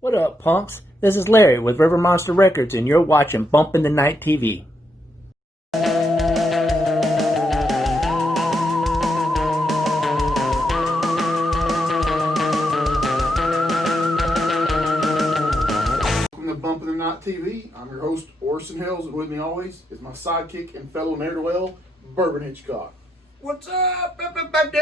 What up, punks? This is Larry with River Monster Records, and you're watching Bumpin' the Night TV. Welcome to Bumpin' the Night TV. I'm your host, Orson Hills, and with me always is my sidekick and fellow ne'er-do-well, Bourbon Hitchcock. What's up, everybody?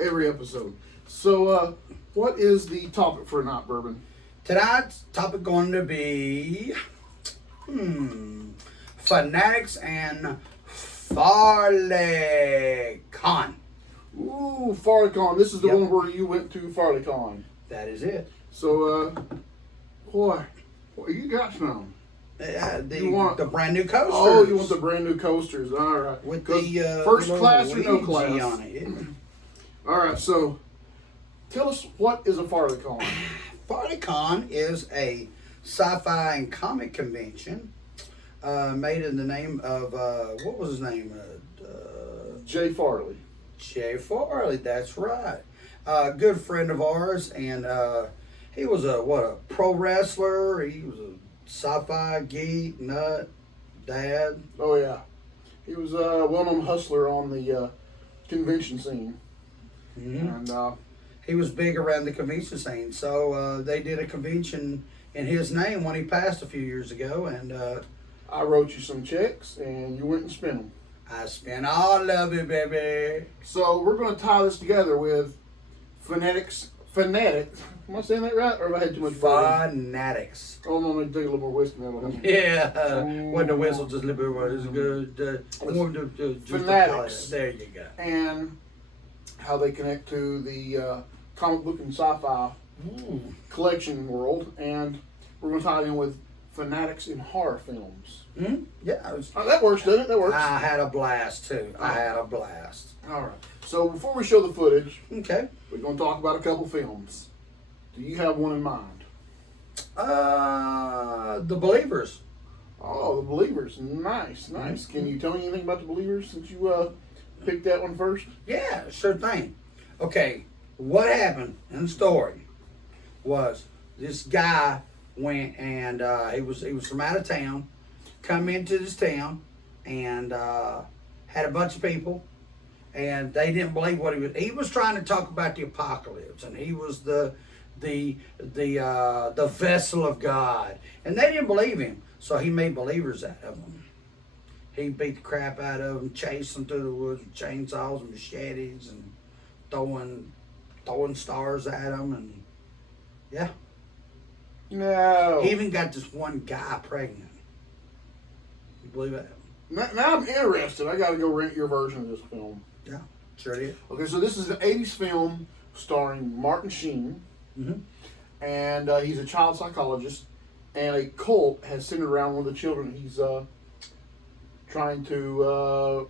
Every episode. So, what is the topic for tonight, Bourbon? Tonight's topic going to be Fanatics and FarleyCon. Ooh, FarleyCon. This is the Yep. one where you went to FarleyCon. That is it. So, boy, what you got from? The brand new coasters. Oh, you want the brand new coasters. All right. with the first little class or no Luigi class? on it. Yeah. All right, so tell us, what is a FarleyCon? FarleyCon is a sci-fi and comic convention made in the name of what was his name? Jay Farley. Jay Farley. That's right. Good friend of ours, and he was a pro wrestler. He was a sci-fi geek, nut, dad. Oh yeah, he was a well-known hustler on the convention scene, and He was big around the convention scene. So they did a convention in his name when he passed a few years ago, and I wrote you some checks, and you went and spent them. I spent all of it, baby. So we're going to tie this together with Fanatics. Am I saying that right, or have I had too much bourbon? Fanatics. Oh, no, let me take a little more whiskey now. Yeah, when the whistle just a little bit more, it's good. Fanatics. There you go. And how they connect to the comic book and sci-fi collection world, and we're going to tie it in with Fanatics in horror films. Yeah, That works, doesn't it? That works. I had a blast too. I had a blast. All right. So before we show the footage, Okay. we're going to talk about a couple films. Do you have one in mind? The Believers. Oh, The Believers. Nice, nice. Can you tell me anything about The Believers since you picked that one first? Yeah, sure thing. Okay, what happened in the story was this guy went and he was from out of town, come into this town, and had a bunch of people, and they didn't believe what he was trying to talk about the apocalypse, and he was the vessel of God, and they didn't believe him, so he made believers out of them. He beat the crap out of them, chased them through the woods with chainsaws and machetes, and throwing stars at them, and yeah. No. He even got this one guy pregnant. You believe that? Now I'm interested. I got to go rent your version of this film. Yeah, sure did. Okay, so this is an 80s film starring Martin Sheen, and he's a child psychologist, and a cult has centered around one of the children he's trying to,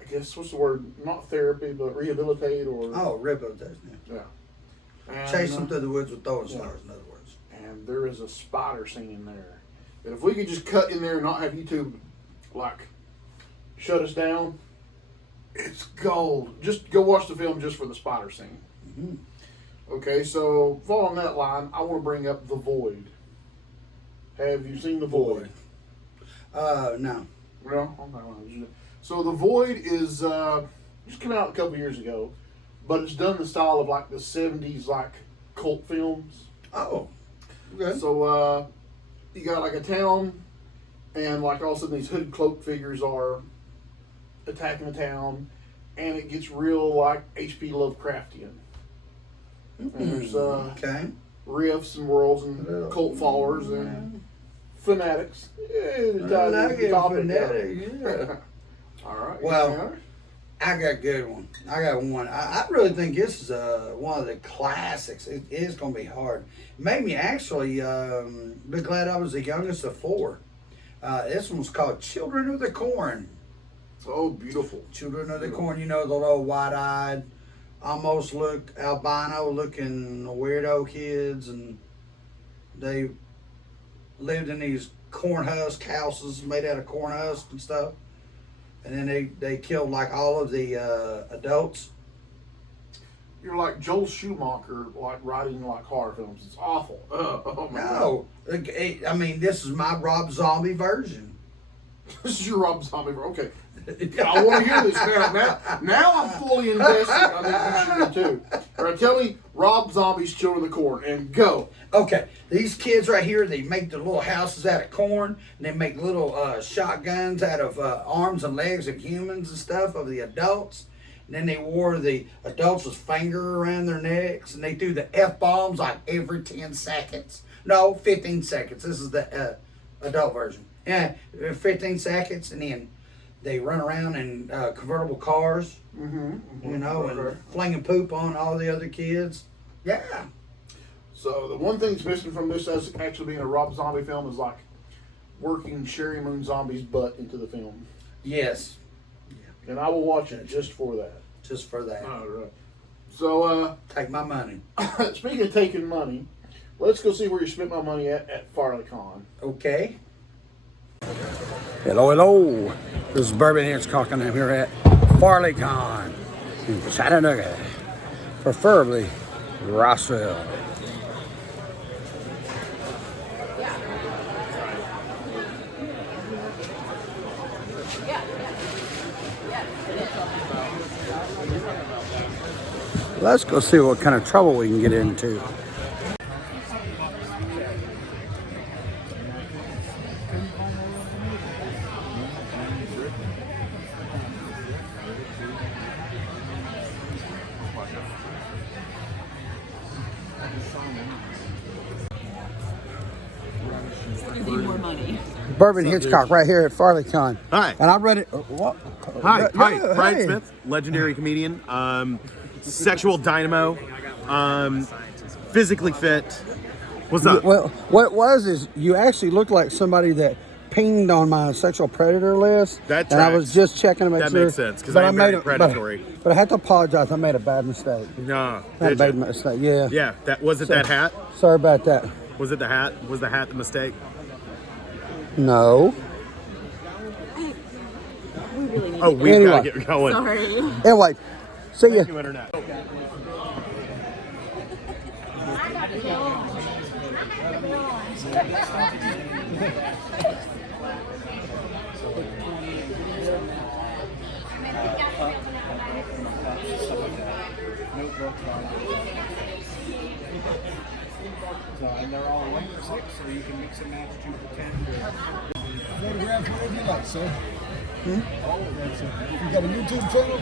I guess, what's the word? Not therapy, but rehabilitate or... Oh, rehabilitation. Yeah. And, Chase them through the woods with throwing stars, in other words. And there is a spider scene in there. And if we could just cut in there and not have YouTube, like, shut us down, it's gold. Just go watch the film just for the spider scene. Okay, so following that line, I want to bring up The Void. Have you seen The Void? No. Well, okay. So The Void is just came out a couple years ago, but it's done in the style of like the 70s like cult films. Oh, okay. So you got like a town, and like all of a sudden these hooded cloaked figures are attacking the town, and it gets real like H.P. Lovecraftian. And there's Okay. riffs and worlds and cult followers and fanatics. Yeah, I like it, fanatic, yeah. All right. Well, I got a good one. I got one. I really think this is one of the classics. It is going to be hard. It made me actually be glad I was the youngest of four. This one's called Children of the Corn. Oh, beautiful. Children of the Corn. You know, the little wide-eyed, almost look albino looking weirdo kids, and they lived in these corn husk houses made out of corn husk and stuff. And then they killed like all of the adults. you're like Joel Schumacher, like writing like horror films. It's awful. Oh my God. No, I mean, this is my Rob Zombie version. This is your Rob Zombie. Okay. I want to hear this now I'm fully invested. I think you should be too. All right, tell me Rob Zombie's Children of the Corn and go. Okay, these kids right here, they make their little houses out of corn, and they make little shotguns out of arms and legs of humans and stuff of the adults. And then they wore the adults with finger around their necks, and they do the F-bombs like every 10 seconds. No, 15 seconds. This is the adult version. Yeah, 15 seconds, and then they run around in convertible cars, you know, and flinging poop on all the other kids. Yeah. So the one thing that's missing from this as actually being a Rob Zombie film is like working Sherry Moon Zombie's butt into the film. Yes. And I will watch it just for that. Just for that. All right. So, take my money. Speaking of taking money, let's go see where you spent my money at FarleyCon. Okay. Hello, hello. This is Bourbon Hitchcock, and I'm here at FarleyCon in Chattanooga, preferably Rossville. Let's go see what kind of trouble we can get into. More money. Bourbon Hitchcock right here at FarleyCon. Hi. And I read it. What? Hi, Yeah, Brian hey. Smith, legendary comedian, sexual dynamo, physically fit. What's up? Well, what it was is you actually look like somebody that pinged on my sexual predator list. That and I was tracks. just checking to make That sure. makes sense, 'cause but I am made very a- predatory. But I have to apologize. I made a bad mistake. No, I did made a you? mistake. Yeah. Yeah, that was it. So- That hat? Sorry about that. Was it the hat? Was the hat the mistake? No. We really need Oh, to we've Anyway. got to get going. Sorry. Anyway, see ya. Thank you, Internet. And they're all 1 for 6, so you can mix and match 2 for 10. Photograph whatever you like, sir. Oh, that's it. You got a YouTube channel?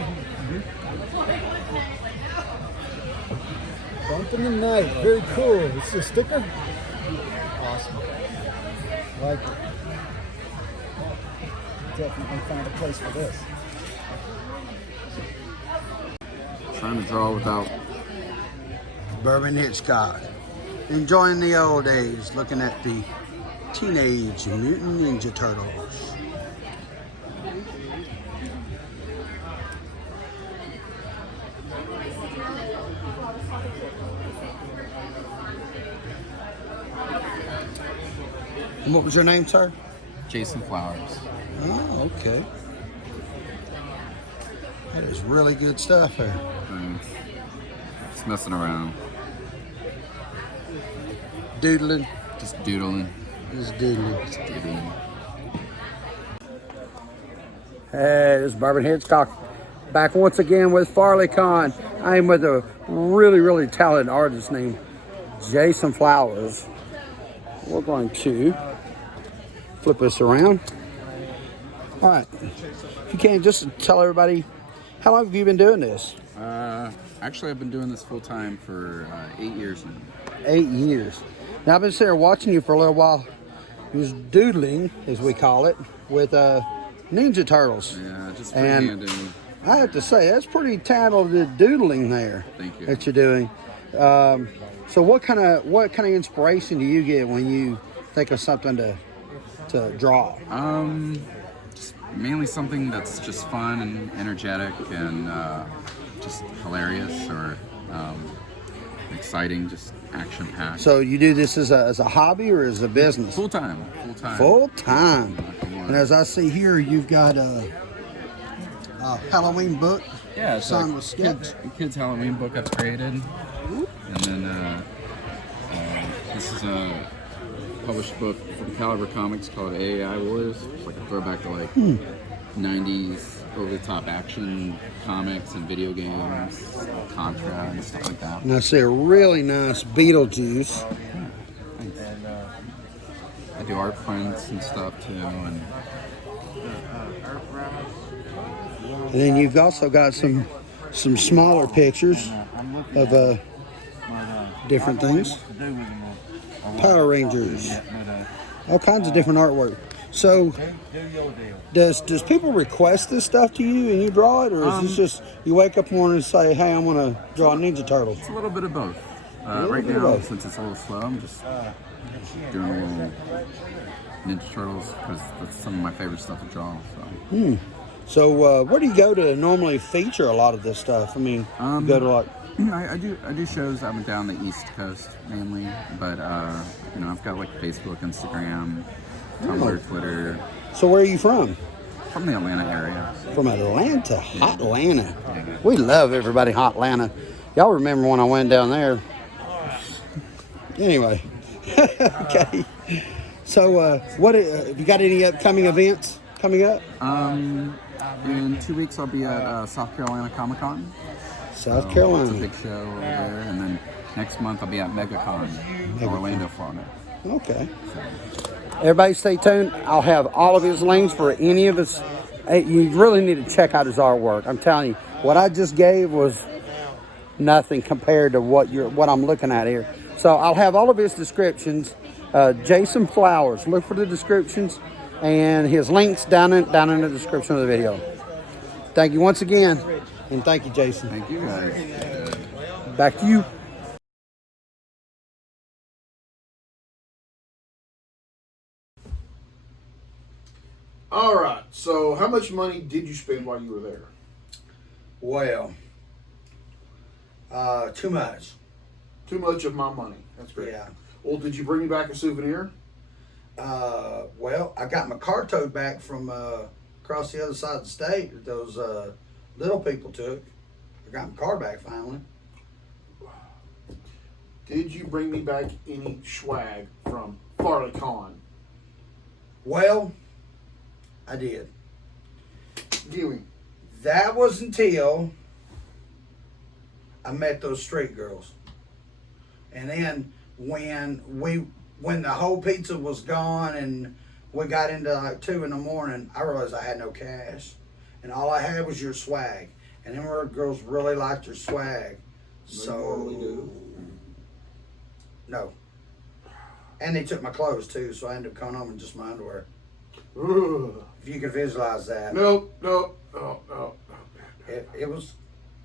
Bump in the night. Very cool. It's a sticker? Awesome. Like it. Definitely found a place for this. Trying to draw without Bourbon Hitchcock. Enjoying the old days, looking at the Teenage Mutant Ninja Turtles. And what was your name, sir? Jason Flowers. Oh, okay. That is really good stuff here. Thanks. Just messing around. Doodling. Just doodling. Just doodling. Just doodling. Hey, this is Bourbon Hitchcock back once again with FarleyCon. I am with a really, really talented artist named Jason Flowers. We're going to flip this around. All right. If you can, just tell everybody, how long have you been doing this? Actually, I've been doing this full time for 8 years now. 8 years. Now, I've been sitting here watching you for a little while. You was doodling, as we call it, with Ninja Turtles. Yeah, just And freehanding. I have to say, that's pretty talented doodling there. Thank you. That you're doing. So what kind of inspiration do you get when you think of something to draw? Just mainly something that's just fun and energetic and just hilarious or exciting, just action packed. So you do this as a hobby or as a business? Full time. Full time. And as I see here, you've got a Halloween book. Yeah, it's Signed like with Sketch. kids Halloween book I've created, and then this is a published book from Caliber Comics called AI Wars. It's like a throwback to like 90s over-the-top action comics and video games, Contra and stuff like that. And I see a really nice Beetlejuice. Thanks. I do art prints and stuff too, and then you've also got some smaller pictures of different things. Power Rangers. All kinds of different artwork. So does people request this stuff to you and you draw it, or is this just you wake up one morning and say, hey, I want to draw a Ninja Turtle? it's a little bit of both. Right bit of now, both. since it's a little slow, I'm just doing a little Ninja Turtles because that's some of my favorite stuff to draw. So where do you go to normally feature a lot of this stuff? I mean, you go to like... I do shows up and down the East Coast mainly, but I've got like Facebook, Instagram, Tumblr, Twitter. So where are you from? From the Atlanta area. From Atlanta, hot Atlanta. We love everybody hot Atlanta. Y'all remember when I went down there? Anyway, okay. So what have you got any upcoming events coming up? In 2 weeks I'll be at South Carolina Comic Con. South Carolina. It's a big show over there, and then next month I'll be at MegaCon in Orlando, Florida. Okay. Everybody stay tuned. I'll have all of his links for any of his. You really need to check out his artwork. I'm telling you, what I just gave was nothing compared to what I'm looking at here. So I'll have all of his descriptions. Jason Flowers. Look for the descriptions and his links down in the description of the video. Thank you once again, and thank you, Jason. Thank you guys. Back to you. All right. So, how much money did you spend while you were there? Well, too much. Too much of my money. That's great. Yeah. Well, did you bring me back a souvenir? Well, I got my car towed back from across the other side of the state that those little people took. I got my car back finally. Did you bring me back any swag from FarleyCon? Well, I did. Give me. That was until I met those street girls. And then when the whole pizza was gone and we got into like 2 a.m, I realized I had no cash. And all I had was your swag. And them girls really liked your swag. They normally do. No. And they took my clothes too, so I ended up coming home in just my underwear. Ugh. If you could visualize that. No. It was,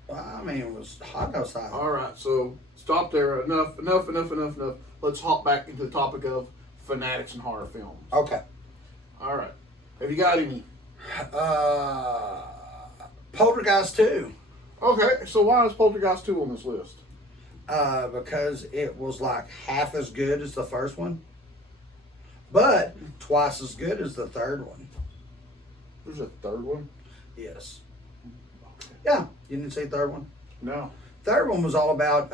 well, I mean, it was hot outside. All right, so stop there. Enough. Let's hop back into the topic of Fanatics and horror films. Okay. All right. Have you got any? Poltergeist 2. Okay, so why is Poltergeist 2 on this list? Because it was like half as good as the first one, but twice as good as the third one. There's a third one? Yes. Yeah, you didn't see the third one? No. Third one was all about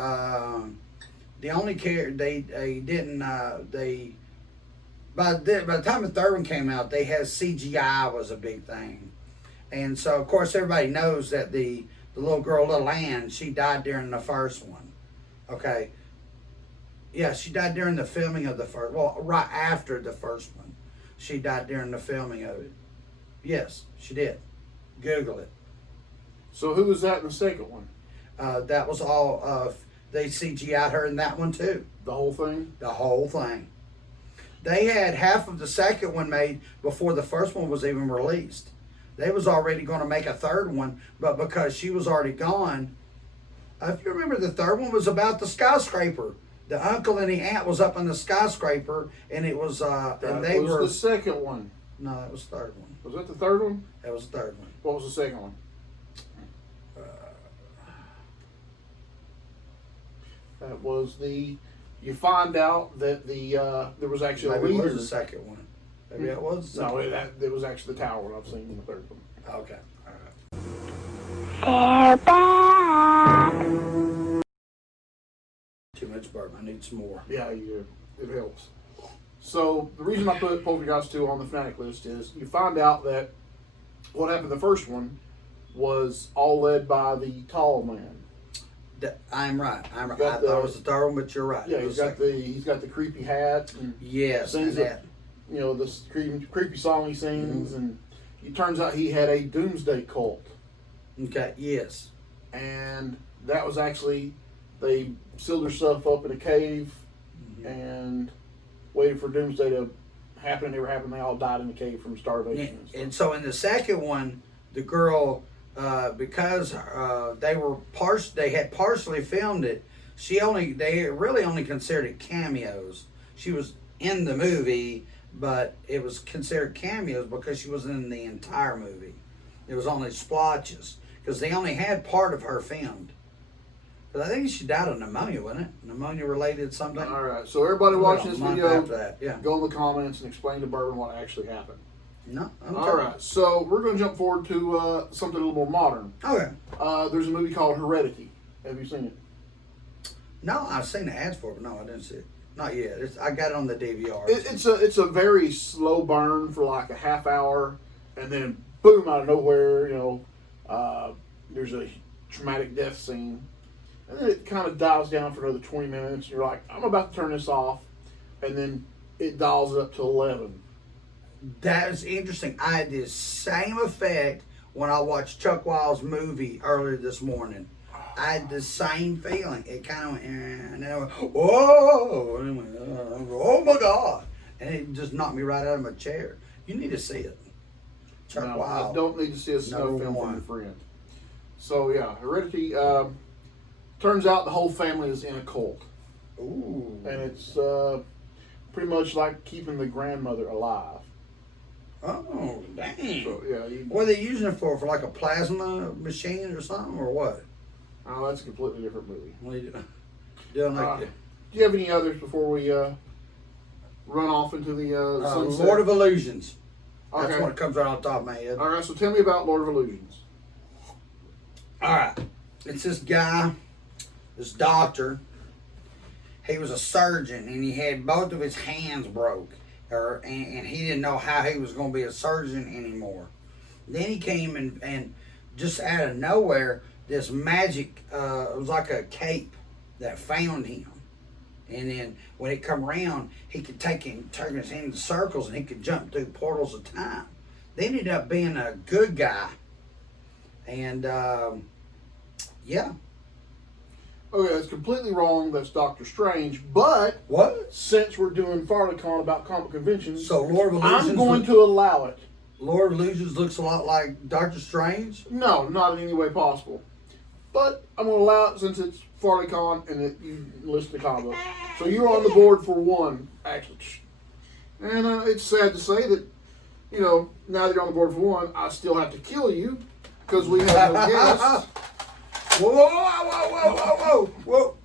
the only care they didn't by the time the third one came out, they had CGI was a big thing, and so of course everybody knows that the little girl, Little Ann, she died during the first one. Okay. Yeah, she died during the filming of the first. Well, right after the first one, she died during the filming of it. Yes, she did. Google it. So who was that in the second one? That was all. They CGI'd her in that one too. The whole thing? The whole thing. They had half of the second one made before the first one was even released. They was already going to make a third one, but because she was already gone. If you remember, the third one was about the skyscraper. The uncle and the aunt was up on the skyscraper, and it was and they was were the second one. No, that was the third one. Was that the third one? That was the third one. What was the second one? That was the. You find out that the there was actually Maybe a it leader. was the second one. Maybe it was. The No, second it was actually the tower one I've seen in the third one. one. Okay. All right. They're back. Too much bourbon. I need some more. Yeah, you do. It helps. So the reason I put Poltergeist 2 on the Fanatic list is you find out that what happened the first one was all led by the tall man. I'm right. I'm right. I Got the- thought it was the third one, but you're right. Yeah, It he's was got the creepy hat. And yes, sings and it, you know, this creepy song he sings, and it turns out he had a doomsday cult, okay. Yes. and that was actually they sealed their stuff up in a cave and waited for doomsday to happen. It never happened. They all died in the cave from starvation. And so in the second one, the girl, because they had partially filmed it, they really only considered it cameos. She was in the movie, but it was considered cameos because she wasn't in the entire movie. It was only splotches because they only had part of her filmed. But I think she died of pneumonia, wasn't it? Pneumonia related something. All right, so everybody watching this video, After that, yeah. go in the comments and explain to Bourbon what actually happened. No. Okay. All right, so we're going to jump forward to something a little more modern. Okay. There's a movie called Heredity. Have you seen it? No, I've seen the ads for it, but no, I didn't see it. Not yet. I got it on the DVR. It's a very slow burn for like a half hour, and then boom, out of nowhere, there's a traumatic death scene, and then it kind of dials down for another 20 minutes. You're like, I'm about to turn this off, and then it dials it up to 11. That is interesting. I had the same effect when I watched Chuck Wild's movie earlier this morning. I had the same feeling. It kind of went, and then I went, whoa, and I went, oh my God. And it just knocked me right out of my chair. You need to see it. Chuck No, Wild. I don't need to see a snuff Number film one. from your friend. So yeah, Heredity. Turns out the whole family is in a cult, Ooh. and it's pretty much like keeping the grandmother alive. Oh, dang. So yeah, What are they using it for? For like a plasma machine or something, or what? oh, that's a completely different movie. What are you doing like Do you have any others before we run off into the sunset? Lord of Illusions. That's Okay. what comes right off the top of my head. All right, so tell me about Lord of Illusions. All right. It's this guy, this doctor. He was a surgeon, and he had both of his hands broke. And he didn't know how he was going to be a surgeon anymore. Then he came and just out of nowhere, this magic, it was like a cape that found him. And then when it come around, he could turn his hand into circles, and he could jump through portals of time. They ended up being a good guy. And, yeah. Okay, that's completely wrong. That's Doctor Strange. But What? since we're doing FarleyCon about comic conventions, So Lord of Illusions, I'm going to allow it. Lord of Illusions looks a lot like Doctor Strange. No, not in any way possible. But I'm going to allow it since it's FarleyCon and you listen to comic books. So you're on the board for one, actually. And it's sad to say that, now that you're on the board for one, I still have to kill you because we have no guests. Whoa, whoa, whoa, whoa, whoa, whoa, whoa.